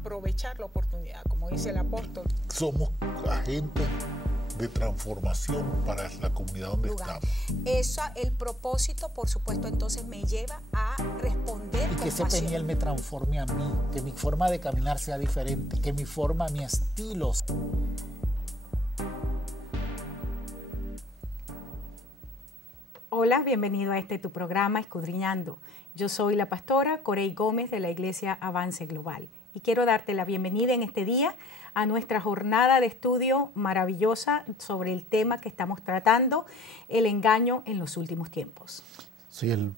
aprovechar la oportunidad, como dice el apóstol. Somos agentes de transformación para la comunidad donde estamos. El propósito, por supuesto, entonces me lleva a responder y con que ese pasión. Peniel me transforme a mí, que mi forma de caminar sea diferente, que mi estilo. Hola, bienvenido a tu programa Escudriñando. Yo soy la pastora Corey Gómez de la Iglesia Avance Global y quiero darte la bienvenida en este día a nuestra jornada de estudio maravillosa sobre el tema que estamos tratando, el engaño en los últimos tiempos. Soy el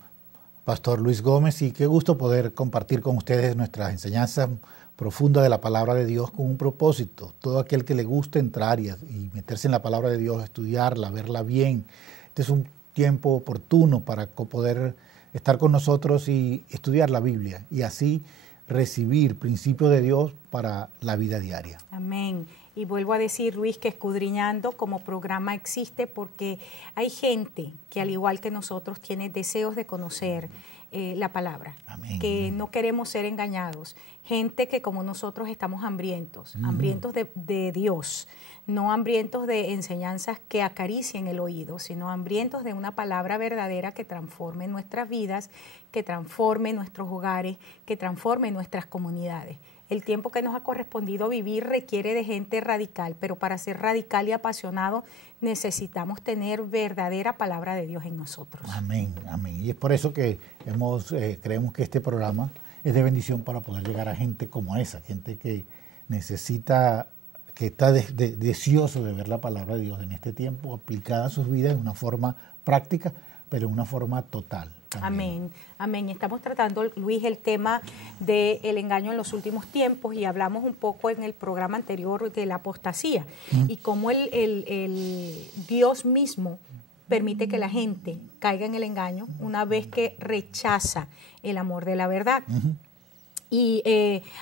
pastor Luis Gómez y qué gusto poder compartir con ustedes nuestras enseñanzas profundas de la palabra de Dios con un propósito. Todo aquel que le guste entrar y meterse en la palabra de Dios, estudiarla, verla bien. Este es un tiempo oportuno para poder estar con nosotros y estudiar la Biblia y así recibir principios de Dios para la vida diaria. Amén. Y vuelvo a decir, Luis, que Escudriñando como programa existe porque hay gente que al igual que nosotros tiene deseos de conocer la palabra. Amén. Que no queremos ser engañados. Gente que como nosotros estamos hambrientos, hambrientos de Dios, no hambrientos de enseñanzas que acaricien el oído, sino hambrientos de una palabra verdadera que transforme nuestras vidas, que transforme nuestros hogares, que transforme nuestras comunidades. El tiempo que nos ha correspondido vivir requiere de gente radical, pero para ser radical y apasionado necesitamos tener verdadera palabra de Dios en nosotros. Amén, amén. Y es por eso que creemos que este programa es de bendición para poder llegar a gente como esa, gente que necesita, que está deseoso de ver la palabra de Dios en este tiempo aplicada a sus vidas de una forma práctica, pero en una forma total. Amén, amén. Estamos tratando, Luis, el tema del engaño en los últimos tiempos y hablamos un poco en el programa anterior de la apostasía y cómo el Dios mismo permite que la gente caiga en el engaño una vez que rechaza el amor de la verdad. Y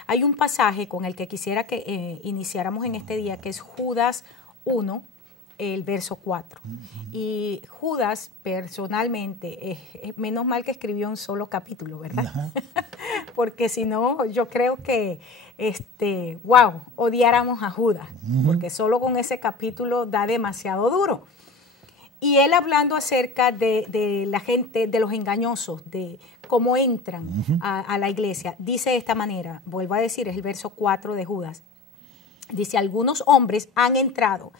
hay un pasaje con el que quisiera que iniciáramos en este día, que es Judas 1, el verso 4. Y Judas, personalmente, menos mal que escribió un solo capítulo, ¿verdad? Porque si no, yo creo que, odiáramos a Judas, porque solo con ese capítulo da demasiado duro. Y él hablando acerca de la gente, de los engañosos, de cómo entran a la iglesia, dice de esta manera, vuelvo a decir, es el verso 4 de Judas, dice, algunos hombres han entrado.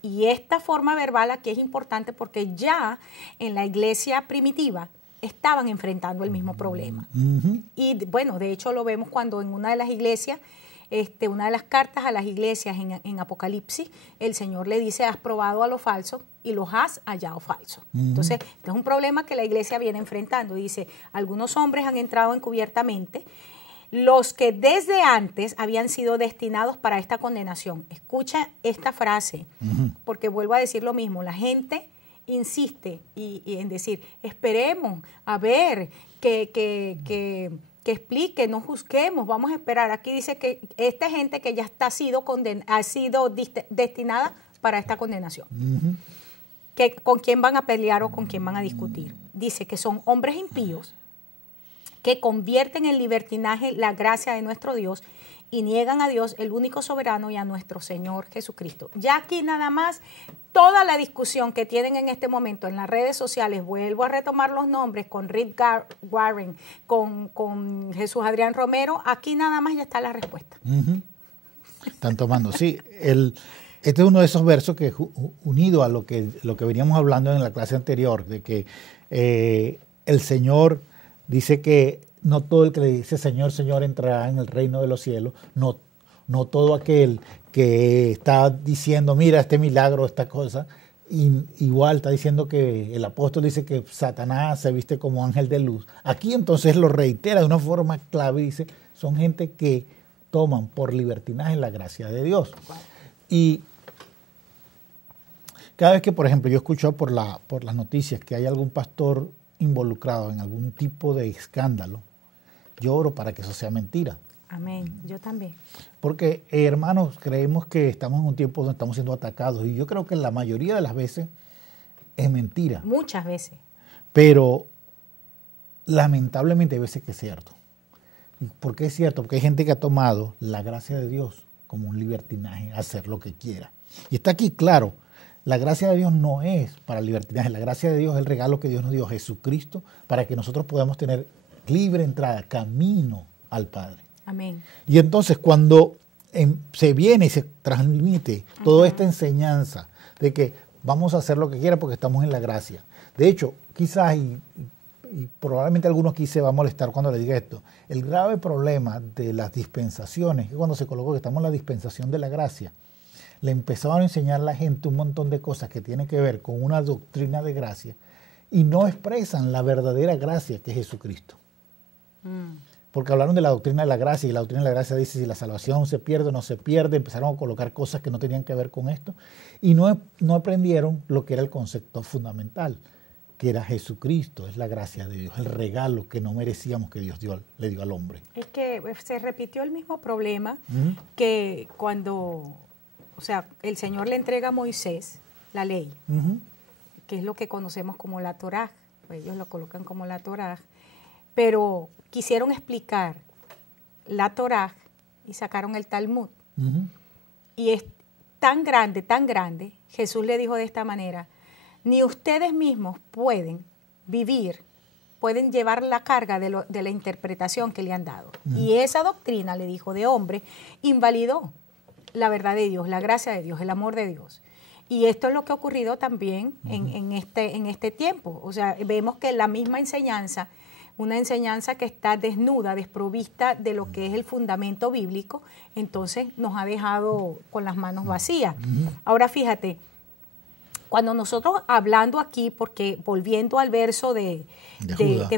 Y esta forma verbal aquí es importante porque ya en la iglesia primitiva estaban enfrentando el mismo problema. Y bueno, de hecho lo vemos cuando en una de las iglesias, una de las cartas a las iglesias en Apocalipsis, el Señor le dice, has probado a los falsos y los has hallado falsos. Entonces, este es un problema que la iglesia viene enfrentando. Dice, algunos hombres han entrado encubiertamente, los que desde antes habían sido destinados para esta condenación. Escucha esta frase, porque vuelvo a decir lo mismo, la gente insiste y en decir, esperemos a ver, que explique, no juzguemos, vamos a esperar. Aquí dice que esta gente que ya ha sido destinada para esta condenación. ¿Con quién van a pelear o con quién van a discutir? Dice que son hombres impíos, que convierten en libertinaje la gracia de nuestro Dios y niegan a Dios, el único soberano, y a nuestro Señor Jesucristo. Ya aquí nada más, toda la discusión que tienen en este momento en las redes sociales, vuelvo a retomar los nombres, con Rick Warren, con Jesús Adrián Romero, aquí nada más ya está la respuesta. Están tomando, sí. Este es uno de esos versos que, unido a lo que veníamos hablando en la clase anterior, de que el Señor dice que no todo el que le dice Señor, Señor entrará en el reino de los cielos, no todo aquel que está diciendo, mira este milagro, esta cosa, igual está diciendo que el apóstol dice que Satanás se viste como ángel de luz. Aquí entonces lo reitera de una forma clave y dice, son gente que toman por libertinaje la gracia de Dios. Y cada vez que, por ejemplo, yo escucho por las noticias que hay algún pastor involucrado en algún tipo de escándalo, yo oro para que eso sea mentira. Amén, yo también. Porque, hermanos, creemos que estamos en un tiempo donde estamos siendo atacados y yo creo que la mayoría de las veces es mentira. Muchas veces. Pero lamentablemente hay veces que es cierto. ¿Y por qué es cierto? Porque hay gente que ha tomado la gracia de Dios como un libertinaje, hacer lo que quiera. Y está aquí claro, la gracia de Dios no es para el libertinaje, la gracia de Dios es el regalo que Dios nos dio a Jesucristo para que nosotros podamos tener libre entrada, camino al Padre. Amén. Y entonces cuando se viene y se transmite toda esta enseñanza de que vamos a hacer lo que quiera porque estamos en la gracia. De hecho, quizás, y probablemente algunos aquí se va a molestar cuando le diga esto, el grave problema de las dispensaciones es que cuando se colocó que estamos en la dispensación de la gracia, le empezaron a enseñar a la gente un montón de cosas que tienen que ver con una doctrina de gracia y no expresan la verdadera gracia que es Jesucristo. Porque hablaron de la doctrina de la gracia y la doctrina de la gracia dice si la salvación se pierde o no se pierde, empezaron a colocar cosas que no tenían que ver con esto y no aprendieron lo que era el concepto fundamental, que era Jesucristo, es la gracia de Dios, el regalo que no merecíamos que Dios le dio al hombre. Es que se repitió el mismo problema que cuando, o sea, el Señor le entrega a Moisés la ley, que es lo que conocemos como la Torá, ellos lo colocan como la Torá, pero quisieron explicar la Torá y sacaron el Talmud. Y es tan grande, Jesús le dijo de esta manera, ni ustedes mismos pueden vivir, pueden llevar la carga de la interpretación que le han dado. Y esa doctrina, le dijo, de hombre, invalidó la verdad de Dios, la gracia de Dios, el amor de Dios. Y esto es lo que ha ocurrido también en este tiempo. O sea, vemos que la misma enseñanza, una enseñanza que está desnuda, desprovista de lo que es el fundamento bíblico, entonces nos ha dejado con las manos vacías. Ahora fíjate, cuando nosotros hablando aquí, porque volviendo al verso de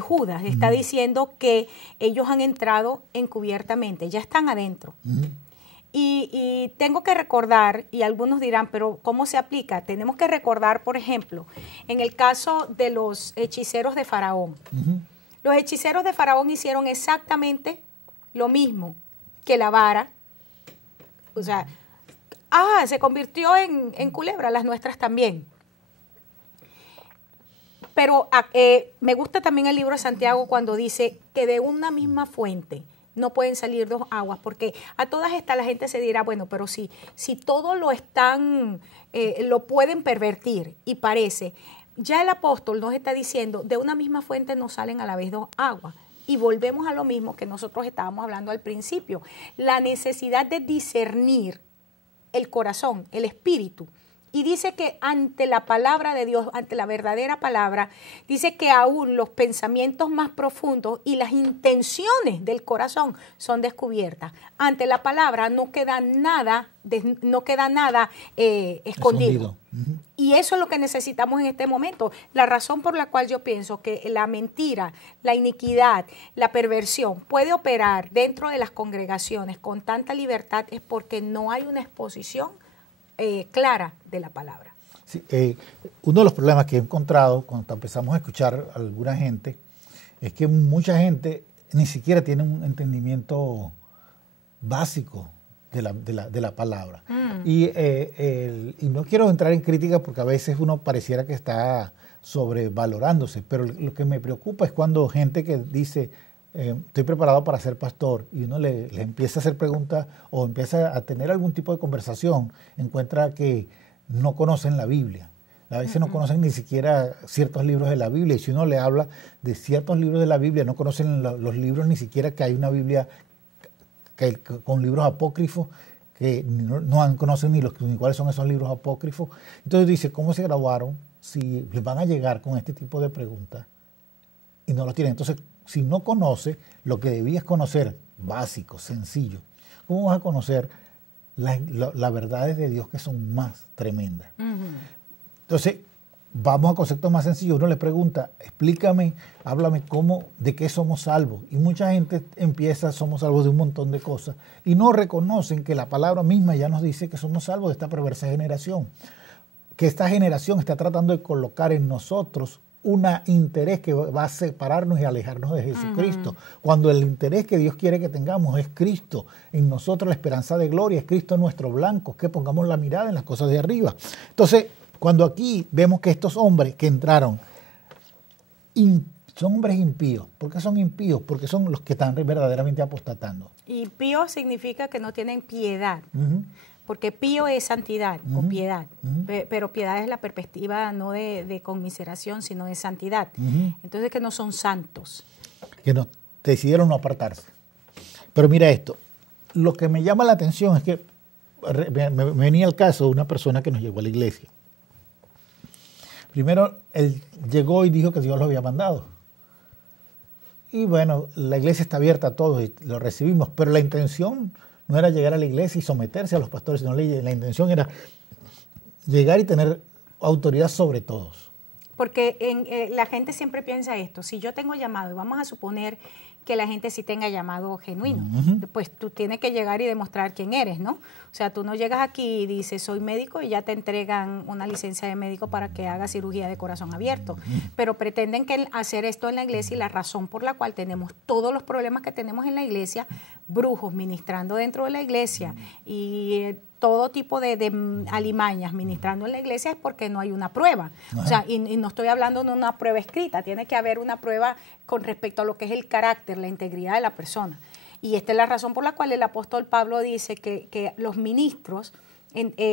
Judas, está diciendo que ellos han entrado encubiertamente, ya están adentro. Y tengo que recordar, y algunos dirán, pero ¿cómo se aplica? Tenemos que recordar, por ejemplo, en el caso de los hechiceros de Faraón. Los hechiceros de Faraón hicieron exactamente lo mismo que la vara. O sea, se convirtió en culebra, las nuestras también. Pero me gusta también el libro de Santiago cuando dice que de una misma fuente no pueden salir dos aguas, porque a todas estas la gente se dirá, bueno, pero si todo lo pueden pervertir y parece, ya el apóstol nos está diciendo, de una misma fuente no salen a la vez dos aguas. Y volvemos a lo mismo que nosotros estábamos hablando al principio, la necesidad de discernir el corazón, el espíritu. Y dice que ante la palabra de Dios, ante la verdadera palabra, dice que aún los pensamientos más profundos y las intenciones del corazón son descubiertas. Ante la palabra no queda nada escondido. Y eso es lo que necesitamos en este momento. La razón por la cual yo pienso que la mentira, la iniquidad, la perversión puede operar dentro de las congregaciones con tanta libertad es porque no hay una exposición clara de la palabra. Sí, uno de los problemas que he encontrado cuando empezamos a escuchar a alguna gente es que mucha gente ni siquiera tiene un entendimiento básico de la palabra. Y no quiero entrar en crítica porque a veces uno pareciera que está sobrevalorándose, pero lo que me preocupa es cuando gente que dice estoy preparado para ser pastor y uno le empieza a hacer preguntas o empieza a tener algún tipo de conversación, encuentra que no conocen la Biblia. A veces no conocen ni siquiera ciertos libros de la Biblia, y si uno le habla de ciertos libros de la Biblia, no conocen los libros ni siquiera que hay una Biblia con libros apócrifos que no conocen ni cuáles son esos libros apócrifos. Entonces dice, ¿cómo se graduaron si les van a llegar con este tipo de preguntas y no los tienen? Entonces, si no conoce lo que debías conocer, básico, sencillo, ¿cómo vas a conocer las verdades de Dios que son más tremendas? Entonces, vamos a conceptos más sencillos. Uno le pregunta, explícame, háblame de qué somos salvos. Y mucha gente somos salvos de un montón de cosas, y no reconocen que la palabra misma ya nos dice que somos salvos de esta perversa generación. Que esta generación está tratando de colocar en nosotros un interés que va a separarnos y alejarnos de Jesucristo. Cuando el interés que Dios quiere que tengamos es Cristo, en nosotros la esperanza de gloria, es Cristo nuestro blanco, que pongamos la mirada en las cosas de arriba. Entonces, cuando aquí vemos que estos hombres que entraron Son hombres impíos. ¿Por qué son impíos? Porque son los que están verdaderamente apostatando. Impío significa que no tienen piedad. Porque pío es santidad o piedad, pero piedad es la perspectiva no de conmiseración, sino de santidad. Entonces que no son santos. Que no, decidieron no apartarse. Pero mira esto, lo que me llama la atención es que me venía el caso de una persona que nos llegó a la iglesia. Primero, él llegó y dijo que Dios lo había mandado. Y bueno, la iglesia está abierta a todos y lo recibimos, pero la intención no era llegar a la iglesia y someterse a los pastores, sino la intención era llegar y tener autoridad sobre todos. Porque la gente siempre piensa esto, si yo tengo llamado, y vamos a suponer que la gente sí tenga llamado genuino, pues tú tienes que llegar y demostrar quién eres, ¿no? O sea, tú no llegas aquí y dices, soy médico, y ya te entregan una licencia de médico para que hagas cirugía de corazón abierto. Pero pretenden que hacer esto en la iglesia, y la razón por la cual tenemos todos los problemas que tenemos en la iglesia, brujos ministrando dentro de la iglesia y todo tipo de alimañas ministrando en la iglesia, es porque no hay una prueba. O sea, y no estoy hablando de una prueba escrita, tiene que haber una prueba con respecto a lo que es el carácter, la integridad de la persona. Y esta es la razón por la cual el apóstol Pablo dice que los ministros,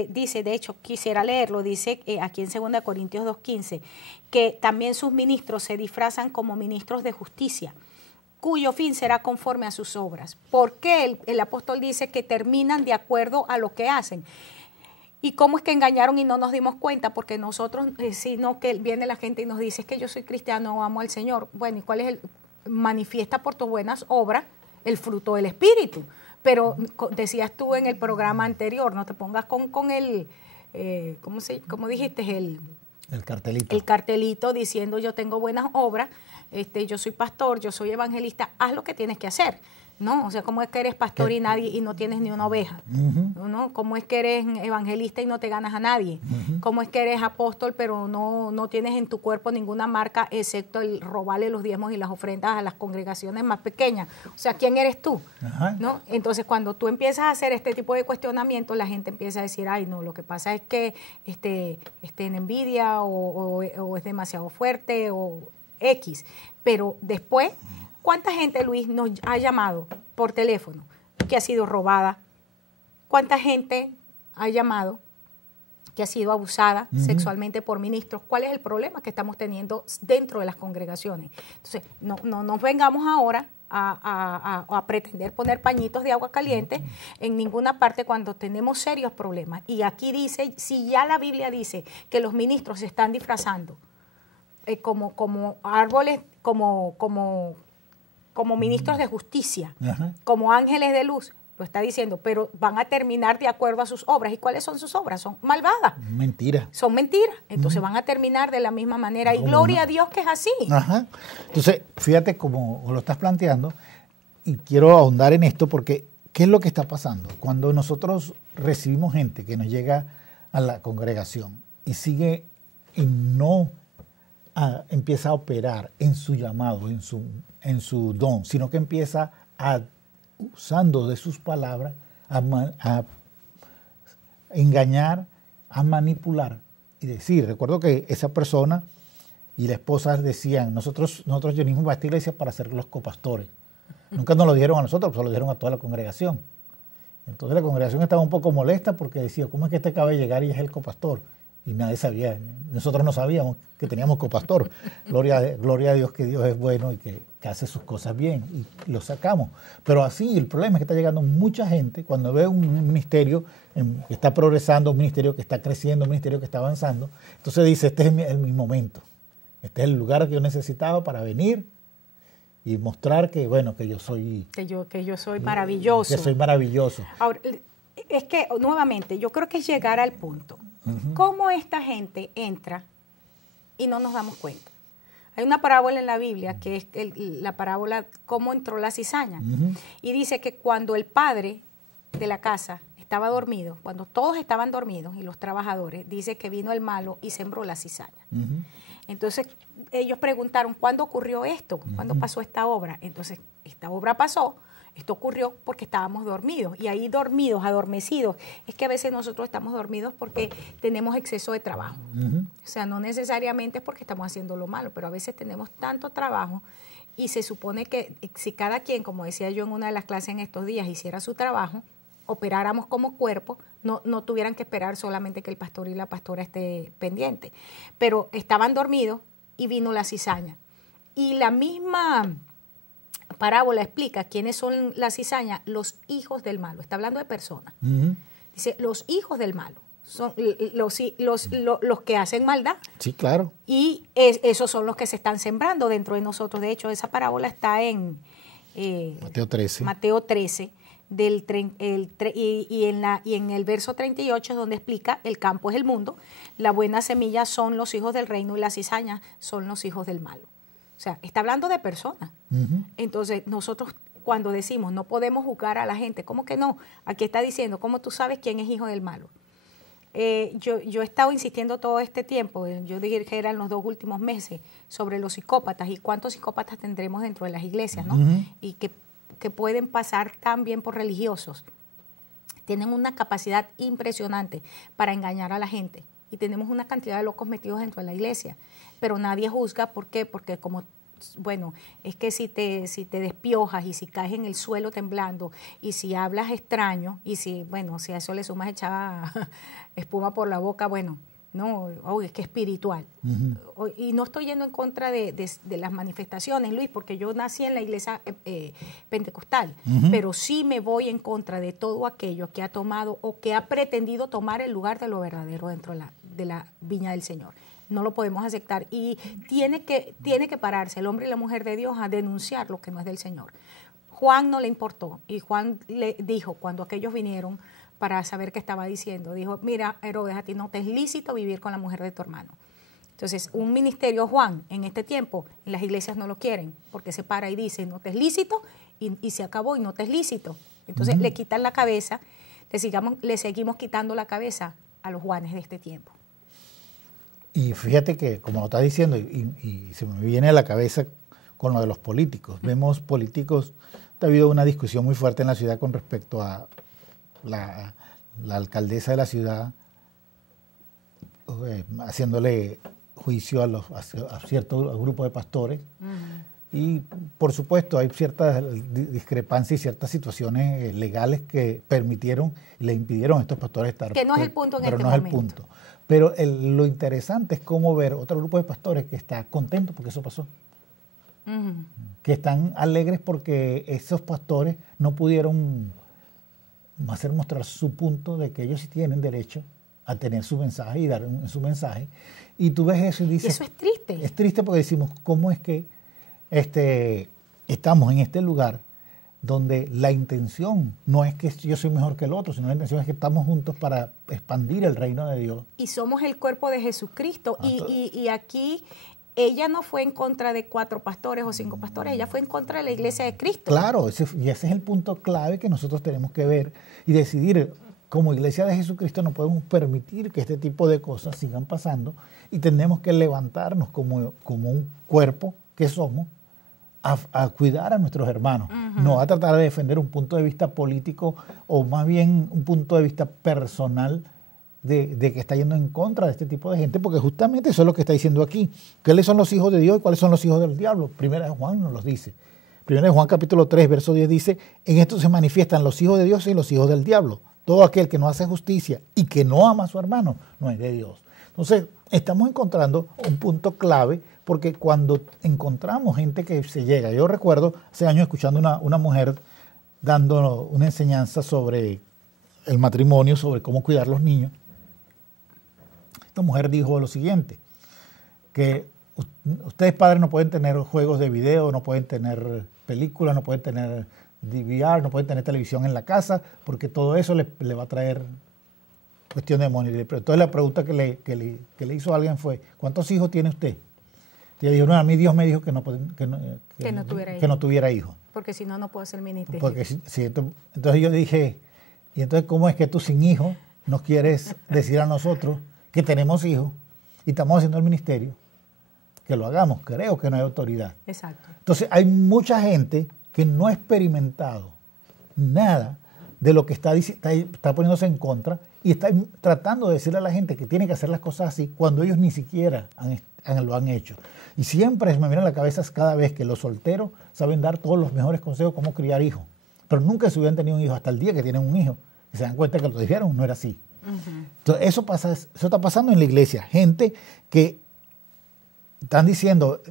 dice, de hecho, quisiera leerlo, dice aquí en 2 Corintios 2:15, que también sus ministros se disfrazan como ministros de justicia, cuyo fin será conforme a sus obras. ¿Por qué el apóstol dice que terminan de acuerdo a lo que hacen? ¿Y cómo es que engañaron y no nos dimos cuenta? Porque nosotros, sino que viene la gente y nos dice, es que yo soy cristiano, amo al Señor. Bueno, ¿y cuál es manifiesta por tus buenas obras el fruto del Espíritu? Pero decías tú en el programa anterior, no te pongas con el, ¿cómo dijiste? El cartelito. El cartelito diciendo yo tengo buenas obras, yo soy pastor, yo soy evangelista, haz lo que tienes que hacer, ¿no? O sea, ¿cómo es que eres pastor y no tienes ni una oveja? ¿No? ¿Cómo es que eres evangelista y no te ganas a nadie? ¿Cómo es que eres apóstol pero no tienes en tu cuerpo ninguna marca excepto el robarle los diezmos y las ofrendas a las congregaciones más pequeñas? O sea, ¿quién eres tú? ¿No? Entonces, cuando tú empiezas a hacer este tipo de cuestionamientos, la gente empieza a decir, ay, no, lo que pasa es que en envidia o es demasiado fuerte o X. Pero después, ¿cuánta gente, Luis, nos ha llamado por teléfono que ha sido robada? ¿Cuánta gente ha llamado que ha sido abusada sexualmente por ministros? ¿Cuál es el problema que estamos teniendo dentro de las congregaciones? Entonces, no nos vengamos ahora a pretender poner pañitos de agua caliente en ninguna parte cuando tenemos serios problemas. Y aquí dice, si ya la Biblia dice que los ministros se están disfrazando como árboles, como ministros de justicia, como ángeles de luz, lo está diciendo, pero van a terminar de acuerdo a sus obras. ¿Y cuáles son sus obras? Son malvadas. Mentiras. Son mentiras. Entonces van a terminar de la misma manera. Y gloria a Dios que es así. Entonces, fíjate cómo lo estás planteando, y quiero ahondar en esto porque ¿qué es lo que está pasando? Cuando nosotros recibimos gente que nos llega a la congregación y sigue y no empieza a operar en su llamado, en su don, sino que empieza usando de sus palabras a engañar, a manipular y decir. Recuerdo que esa persona y la esposa decían, nosotros venimos a esta iglesia para ser los copastores. Nunca nos lo dijeron a nosotros, pues lo dijeron a toda la congregación. Entonces la congregación estaba un poco molesta porque decía, ¿cómo es que este acaba de llegar y es el copastor? Y nadie sabía, nosotros no sabíamos que teníamos copastor. Gloria a Dios, que Dios es bueno y que hace sus cosas bien, y lo sacamos. Pero así, el problema es que está llegando mucha gente cuando ve un ministerio que está progresando, un ministerio que está creciendo, un ministerio que está avanzando. Entonces dice, este es mi momento, este es el lugar que yo necesitaba para venir y mostrar que, bueno, que yo soy... Que yo soy maravilloso. Que soy maravilloso. Ahora, es que, nuevamente, yo creo que es llegar al punto. ¿Cómo esta gente entra y no nos damos cuenta? Hay una parábola en la Biblia que es la parábola cómo entró la cizaña. Y dice que cuando el padre de la casa estaba dormido, cuando todos estaban dormidos y los trabajadores, dice que vino el malo y sembró la cizaña. Entonces ellos preguntaron, ¿cuándo ocurrió esto? ¿Cuándo pasó esta obra? Entonces esta obra pasó Esto ocurrió porque estábamos dormidos, y ahí dormidos, adormecidos, es que a veces nosotros estamos dormidos porque tenemos exceso de trabajo. O sea, no necesariamente es porque estamos haciendo lo malo, pero a veces tenemos tanto trabajo, y se supone que si cada quien, como decía yo en una de las clases en estos días, hiciera su trabajo, operáramos como cuerpo, no tuvieran que esperar solamente que el pastor y la pastora esté pendiente. Pero estaban dormidos y vino la cizaña. Y la misma parábola explica quiénes son la cizaña, los hijos del malo. Está hablando de personas. Dice, los hijos del malo son los que hacen maldad. Sí, claro. Y esos son los que se están sembrando dentro de nosotros. De hecho, esa parábola está en Mateo 13. Mateo 13 y en el verso 38 es donde explica: el campo es el mundo, la buena semilla son los hijos del reino y la cizaña son los hijos del malo. O sea, está hablando de personas. Entonces, nosotros cuando decimos no podemos juzgar a la gente, ¿cómo que no? Aquí está diciendo, ¿cómo tú sabes quién es hijo del malo? Yo he estado insistiendo todo este tiempo, yo dije que eran los 2 últimos meses, sobre los psicópatas y cuántos psicópatas tendremos dentro de las iglesias, ¿no? Y que pueden pasar también por religiosos. Tienen una capacidad impresionante para engañar a la gente. Y tenemos una cantidad de locos metidos dentro de la iglesia, pero nadie juzga. ¿Por qué? Porque es que si te despiojas y si caes en el suelo temblando y si hablas extraño y si a eso le sumas echaba espuma por la boca, es que espiritual. Y no estoy yendo en contra de las manifestaciones, Luis, porque yo nací en la iglesia pentecostal, pero sí me voy en contra de todo aquello que ha tomado o que ha pretendido tomar el lugar de lo verdadero dentro de la viña del Señor. No lo podemos aceptar, y tiene que pararse el hombre y la mujer de Dios a denunciar lo que no es del Señor. Juan no le importó, y Juan le dijo, cuando aquellos vinieron para saber qué estaba diciendo, dijo: mira, Herodes, a ti no te es lícito vivir con la mujer de tu hermano. Entonces, un ministerio Juan en este tiempo, en las iglesias no lo quieren, porque se para y dice, no te es lícito, y se acabó, y no te es lícito. Entonces, le quitan la cabeza, le seguimos quitando la cabeza a los Juanes de este tiempo. Y fíjate que, como lo estás diciendo, y se me viene a la cabeza con lo de los políticos. Vemos políticos, ha habido una discusión muy fuerte en la ciudad con respecto a la alcaldesa de la ciudad haciéndole juicio a ciertos grupos de pastores. Y por supuesto hay ciertas discrepancias y ciertas situaciones legales que le impidieron a estos pastores estar. Que no es el punto en este momento. Pero no es el punto. Pero lo interesante es cómo ver otro grupo de pastores que está contento porque eso pasó. Que están alegres porque esos pastores no pudieron hacer mostrar su punto de que ellos sí tienen derecho a tener su mensaje y dar su mensaje. Y tú ves eso y dices... Eso es triste. Es triste porque decimos, ¿cómo es que estamos en este lugar donde la intención no es que yo soy mejor que el otro, sino la intención es que estamos juntos para expandir el reino de Dios? Y somos el cuerpo de Jesucristo. Y aquí ella no fue en contra de 4 pastores o 5 pastores, ella fue en contra de la iglesia de Cristo. Claro, ese es el punto clave que nosotros tenemos que ver y decidir. Como iglesia de Jesucristo no podemos permitir que este tipo de cosas sigan pasando, y tenemos que levantarnos como un cuerpo que somos a cuidar a nuestros hermanos, no a tratar de defender un punto de vista político o más bien un punto de vista personal de que está yendo en contra de este tipo de gente, porque justamente eso es lo que está diciendo aquí. ¿Cuáles son los hijos de Dios y cuáles son los hijos del diablo? Primera de Juan nos los dice. Primera de Juan capítulo 3, verso 10 dice: en esto se manifiestan los hijos de Dios y los hijos del diablo. Todo aquel que no hace justicia y que no ama a su hermano no es de Dios. Entonces, estamos encontrando un punto clave, porque cuando encontramos gente que se llega, yo recuerdo hace años escuchando una mujer dando una enseñanza sobre el matrimonio, sobre cómo cuidar los niños. Esta mujer dijo lo siguiente, que ustedes padres no pueden tener juegos de video, no pueden tener películas, no pueden tener DVR, no pueden tener televisión en la casa, porque todo eso le va a traer cuestión de demonios. Entonces la pregunta que le hizo a alguien fue: ¿cuántos hijos tiene usted? Y ella dijo: no, a mí Dios me dijo que no tuviera hijos. Porque si no, no puedo hacer ministerio. Porque sí, entonces yo dije: ¿y entonces cómo es que tú sin hijos nos quieres decir a nosotros que tenemos hijos y estamos haciendo el ministerio? Que lo hagamos. Creo que no hay autoridad. Exacto. Entonces hay mucha gente que no ha experimentado nada de lo que está poniéndose en contra y está tratando de decirle a la gente que tiene que hacer las cosas así cuando ellos ni siquiera lo han hecho. Y siempre me viene a la cabeza cada vez que los solteros saben dar todos los mejores consejos cómo criar hijos, pero nunca se hubieran tenido un hijo hasta el día que tienen un hijo y se dan cuenta que lo dijeron, no era así. Entonces eso está pasando en la iglesia. Gente que están diciendo,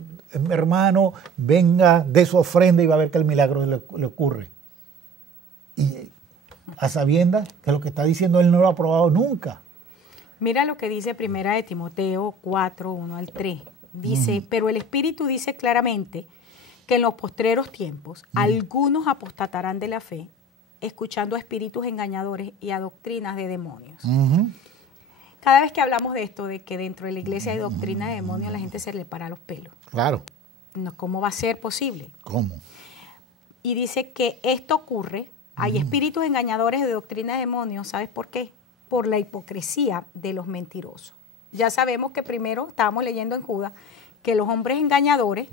mi hermano, venga, dé su ofrenda y va a ver que el milagro le ocurre. Y a sabiendas que lo que está diciendo él no lo ha probado nunca. Mira lo que dice 1 de Timoteo 4, 1 al 3. Dice, pero el Espíritu dice claramente que en los postreros tiempos algunos apostatarán de la fe, escuchando a espíritus engañadores y a doctrinas de demonios. Cada vez que hablamos de esto, de que dentro de la iglesia hay doctrina de demonios, a la gente se le para los pelos. Claro. No, ¿cómo va a ser posible? ¿Cómo? Y dice que esto ocurre, hay espíritus engañadores de doctrina de demonios, ¿sabes por qué? Por la hipocresía de los mentirosos. Ya sabemos que primero, estábamos leyendo en Judas, que los hombres engañadores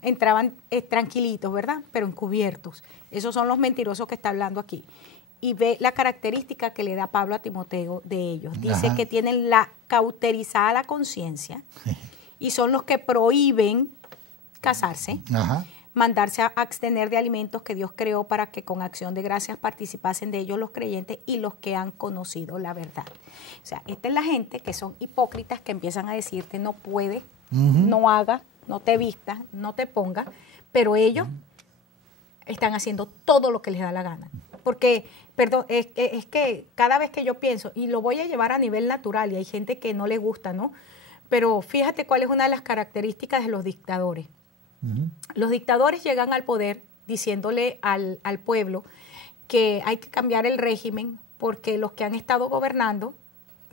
entraban tranquilitos, ¿verdad? Pero encubiertos. Esos son los mentirosos que está hablando aquí. Y ve la característica que le da Pablo a Timoteo de ellos. Dice que tienen cauterizada la conciencia y son los que prohíben casarse, mandarse a abstener de alimentos que Dios creó para que con acción de gracias participasen de ellos los creyentes y los que han conocido la verdad. O sea, esta es la gente que son hipócritas, que empiezan a decirte no puedes, no hagas, no te vistas, no te pongas, pero ellos están haciendo todo lo que les da la gana. Porque, perdón, es que cada vez que yo pienso, y lo voy a llevar a nivel natural, y hay gente que no le gusta, ¿no? Pero fíjate cuál es una de las características de los dictadores. Los dictadores llegan al poder diciéndole al pueblo que hay que cambiar el régimen porque los que han estado gobernando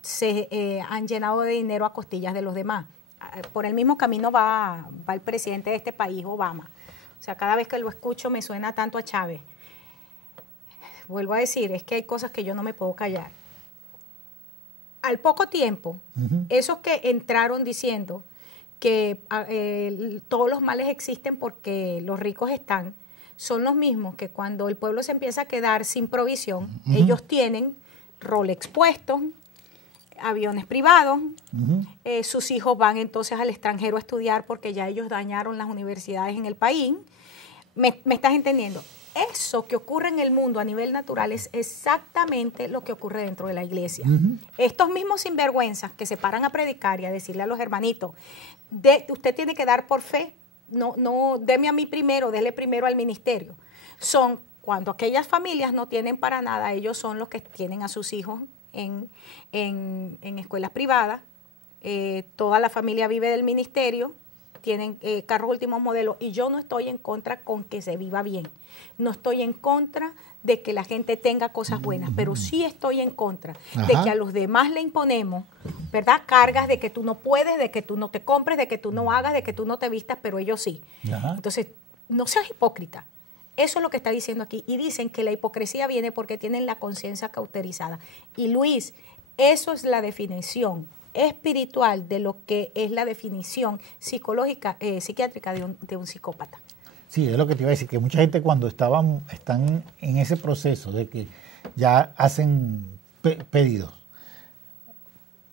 se han llenado de dinero a costillas de los demás. Por el mismo camino va el presidente de este país, Obama. O sea, cada vez que lo escucho me suena tanto a Chávez. Vuelvo a decir, es que hay cosas que yo no me puedo callar. Al poco tiempo, esos que entraron diciendo que todos los males existen porque los ricos están, son los mismos que cuando el pueblo se empieza a quedar sin provisión, ellos tienen Rolex puestos, aviones privados, sus hijos van entonces al extranjero a estudiar porque ya ellos dañaron las universidades en el país. ¿Me estás entendiendo? Eso que ocurre en el mundo a nivel natural es exactamente lo que ocurre dentro de la iglesia. Estos mismos sinvergüenzas que se paran a predicar y a decirle a los hermanitos, usted tiene que dar por fe, no, deme a mí primero, dele primero al ministerio. Son cuando aquellas familias no tienen para nada, ellos son los que tienen a sus hijos en escuelas privadas, toda la familia vive del ministerio, tienen carros últimos modelos, y yo no estoy en contra con que se viva bien, no estoy en contra de que la gente tenga cosas buenas, pero sí estoy en contra de que a los demás le imponemos, ¿verdad? Cargas de que tú no puedes, de que tú no te compres, de que tú no hagas, de que tú no te vistas, pero ellos sí. Entonces, no seas hipócrita. Eso es lo que está diciendo aquí. Y dicen que la hipocresía viene porque tienen la conciencia cauterizada. Y Luis, eso es la definición espiritual de lo que es la definición psicológica, psiquiátrica de un psicópata. Sí, es lo que te iba a decir, que mucha gente cuando están en ese proceso de que ya hacen pedidos,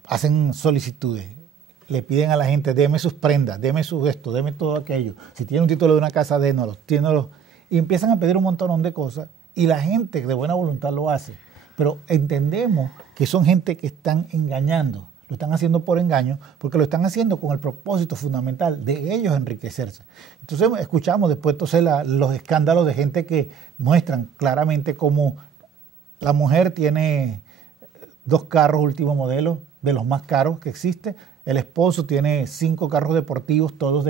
hacen solicitudes, le piden a la gente, deme sus prendas, deme sus esto, deme todo aquello. Si tiene un título de una casa, dénoslo, y empiezan a pedir un montón de cosas, y la gente de buena voluntad lo hace. Pero entendemos que son gente que están engañando. Lo están haciendo por engaño, porque lo están haciendo con el propósito fundamental de ellos enriquecerse. Entonces escuchamos después los escándalos de gente que muestran claramente cómo la mujer tiene 2 carros último modelo, de los más caros que existe. El esposo tiene 5 carros deportivos, todos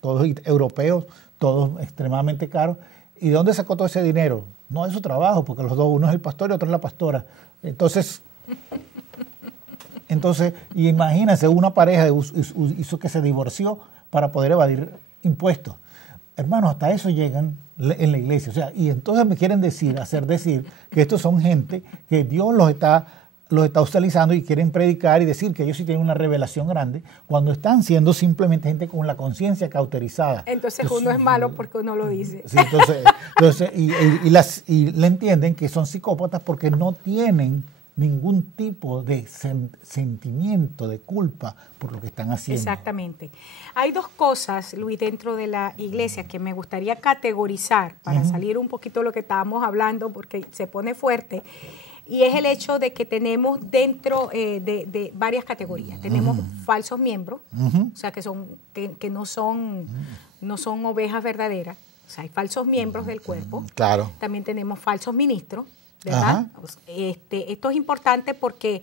todos europeos, todos extremadamente caros. ¿Y de dónde sacó todo ese dinero? No es su trabajo, porque los dos, uno es el pastor y otro es la pastora. Entonces, imagínense, una pareja hizo que se divorció para poder evadir impuestos. Hermanos, hasta eso llegan en la iglesia. O sea, y entonces me quieren hacer decir que estos son gente que Dios los está los está utilizando y quieren predicar y decir que ellos sí tienen una revelación grande, cuando están siendo simplemente gente con la conciencia cauterizada. Entonces uno es malo porque uno lo dice. Sí, y le entienden que son psicópatas porque no tienen ningún tipo de sentimiento de culpa por lo que están haciendo. Exactamente. Hay dos cosas, Luis, dentro de la iglesia que me gustaría categorizar para salir un poquito de lo que estábamos hablando porque se pone fuerte. Y es el hecho de que tenemos dentro de varias categorías. Tenemos falsos miembros, o sea, que no son ovejas verdaderas. O sea, hay falsos miembros del cuerpo. Claro. También tenemos falsos ministros, ¿verdad? Esto es importante porque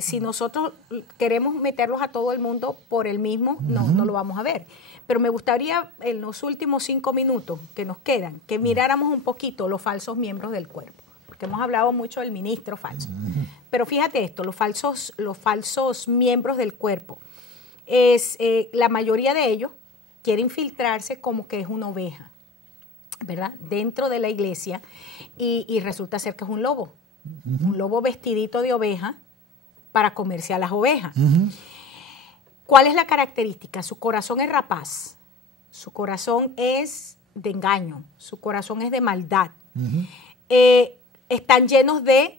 si nosotros queremos meterlos a todo el mundo por el mismo, no lo vamos a ver. Pero me gustaría en los últimos 5 minutos que nos quedan, que miráramos un poquito los falsos miembros del cuerpo. Hemos hablado mucho del ministro falso. Pero fíjate esto, los falsos miembros del cuerpo. La mayoría de ellos quieren infiltrarse como que es una oveja, ¿verdad? Dentro de la iglesia y resulta ser que es un lobo. Un lobo vestidito de oveja para comerse a las ovejas. ¿Cuál es la característica? Su corazón es rapaz. Su corazón es de engaño. Su corazón es de maldad. Están llenos de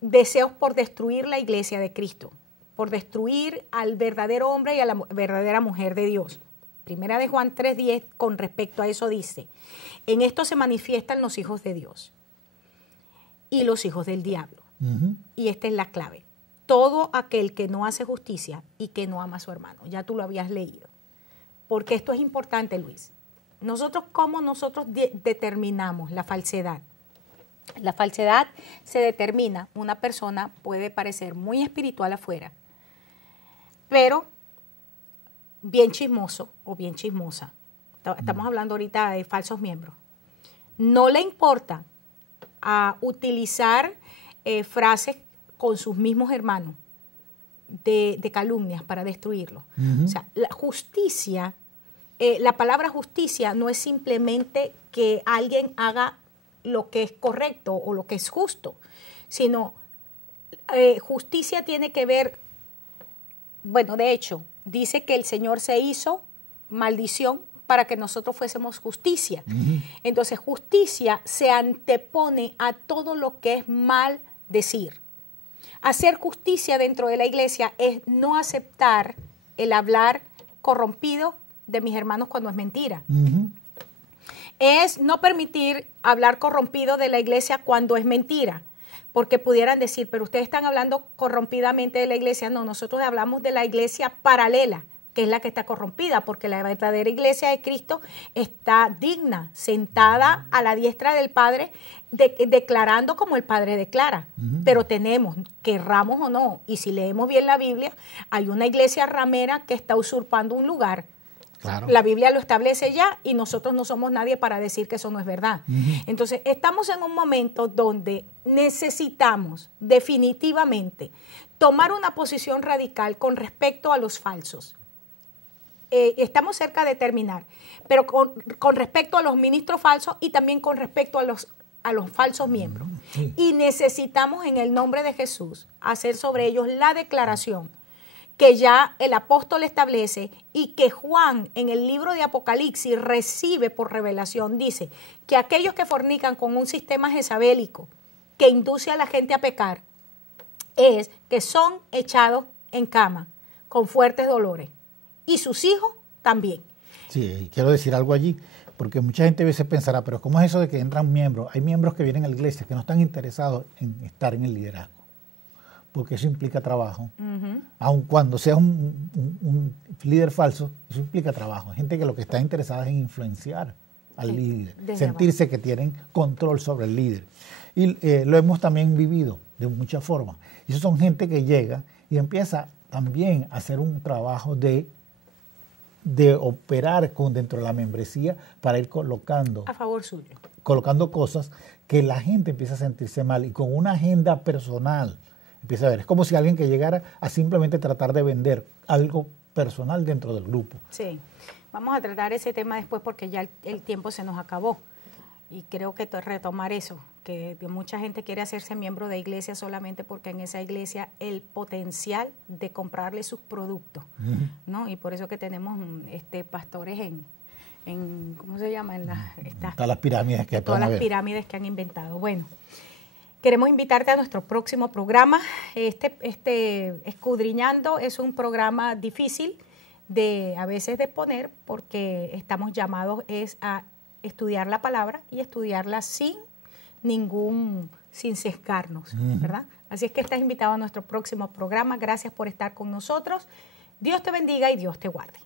deseos por destruir la iglesia de Cristo, por destruir al verdadero hombre y a la verdadera mujer de Dios. Primera de Juan 3:10 con respecto a eso dice, en esto se manifiestan los hijos de Dios y los hijos del diablo. Y esta es la clave. Todo aquel que no hace justicia y que no ama a su hermano. Ya tú lo habías leído. Porque esto es importante, Luis. ¿Cómo nosotros determinamos la falsedad? La falsedad se determina, una persona puede parecer muy espiritual afuera, pero bien chismoso o bien chismosa. Estamos hablando ahorita de falsos miembros. No le importa utilizar frases con sus mismos hermanos de calumnias para destruirlos. O sea, la justicia, la palabra justicia no es simplemente que alguien haga lo que es correcto o lo que es justo, sino justicia tiene que ver, bueno, de hecho, dice que el Señor se hizo maldición para que nosotros fuésemos justicia. Entonces, justicia se antepone a todo lo que es mal decir. Hacer justicia dentro de la iglesia es no aceptar el hablar corrompido de mis hermanos cuando es mentira. Es no permitir hablar corrompido de la iglesia cuando es mentira, porque pudieran decir, pero ustedes están hablando corrompidamente de la iglesia. No, nosotros hablamos de la iglesia paralela, que es la que está corrompida, porque la verdadera iglesia de Cristo está digna, sentada a la diestra del Padre, declarando como el Padre declara. Pero tenemos, querramos o no, y si leemos bien la Biblia, hay una iglesia ramera que está usurpando un lugar. Claro. La Biblia lo establece ya y nosotros no somos nadie para decir que eso no es verdad. Entonces, estamos en un momento donde necesitamos definitivamente tomar una posición radical con respecto a los falsos. Estamos cerca de terminar, pero con respecto a los ministros falsos y también con respecto a los falsos miembros. Y necesitamos en el nombre de Jesús hacer sobre ellos la declaración que ya el apóstol establece y que Juan en el libro de Apocalipsis recibe por revelación. Dice que aquellos que fornican con un sistema jezabélico que induce a la gente a pecar es que son echados en cama con fuertes dolores y sus hijos también. Sí, quiero decir algo allí, porque mucha gente a veces pensará, pero ¿cómo es eso de que entran miembros? Hay miembros que vienen a la iglesia que no están interesados en estar en el liderazgo, porque eso implica trabajo. Aun cuando sea un líder falso, eso implica trabajo. Hay gente que lo que está interesada es en influenciar al líder, sentirse que tienen control sobre el líder. Y lo hemos también vivido de muchas formas. Y eso son gente que llega y empieza también a hacer un trabajo de operar dentro de la membresía para ir colocando a favor suyo, colocando cosas que la gente empieza a sentirse mal y con una agenda personal empieza a ver. Es como si alguien que llegara a simplemente tratar de vender algo personal dentro del grupo. Sí, vamos a tratar ese tema después porque ya el tiempo se nos acabó y creo que retomar eso, porque mucha gente quiere hacerse miembro de iglesia solamente porque en esa iglesia el potencial de comprarle sus productos, ¿no? Y por eso que tenemos pastores en ¿cómo se llama? En todas las pirámides que todas las pirámides que han inventado. Bueno, queremos invitarte a nuestro próximo programa. Escudriñando es un programa difícil a veces de poner, porque estamos llamados a estudiar la palabra y estudiarla sin sesgarnos, ¿verdad? Así es que estás invitado a nuestro próximo programa. Gracias por estar con nosotros. Dios te bendiga y Dios te guarde.